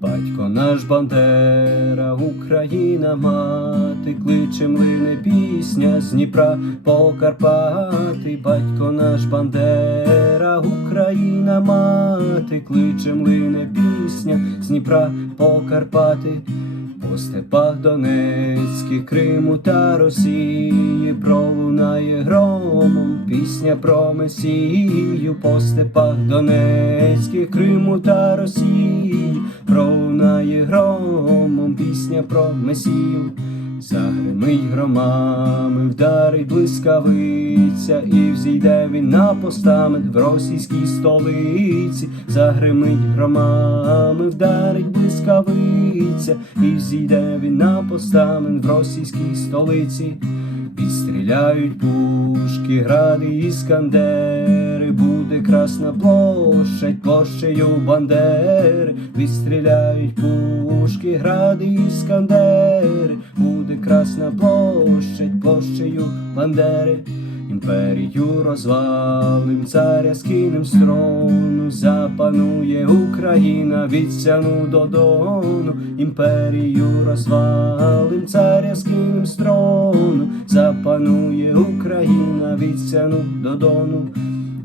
Батько наш Бандера, Україна мати, кличе млине пісня з Дніпра по Карпати. Батько наш Бандера, Україна мати, кличе млине пісня з Дніпра по Карпати. По степах Донецьких, Криму та Росії пролунає громом пісня про Месію, по степах Донецьких, Криму та Росії пролунає громом пісня про Месію. Загримить громами, вдарить блискавиця, і взійде він на постамент в російській столиці, загримить громами, вдарить блискавиця, і взійде він на постамент в російській столиці. Відстріляють пушки, гради іскандери, буде красна площадь, площею Бандери, відстріляють пушки, гради іскандери, буде красна площадь, площею Бандери. Імперію розвалим, царя скинем з трону, запанує Україна від Сяну до Дону, імперію розвалим, царя Україна від Сяну до Дону.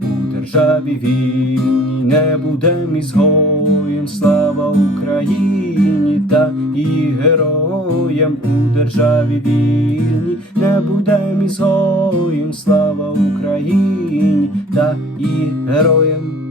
У державі вільній не будем ізгоєм, слава Україні та її героям у державі вільній не будем ізгоєм, слава Україні та її героям.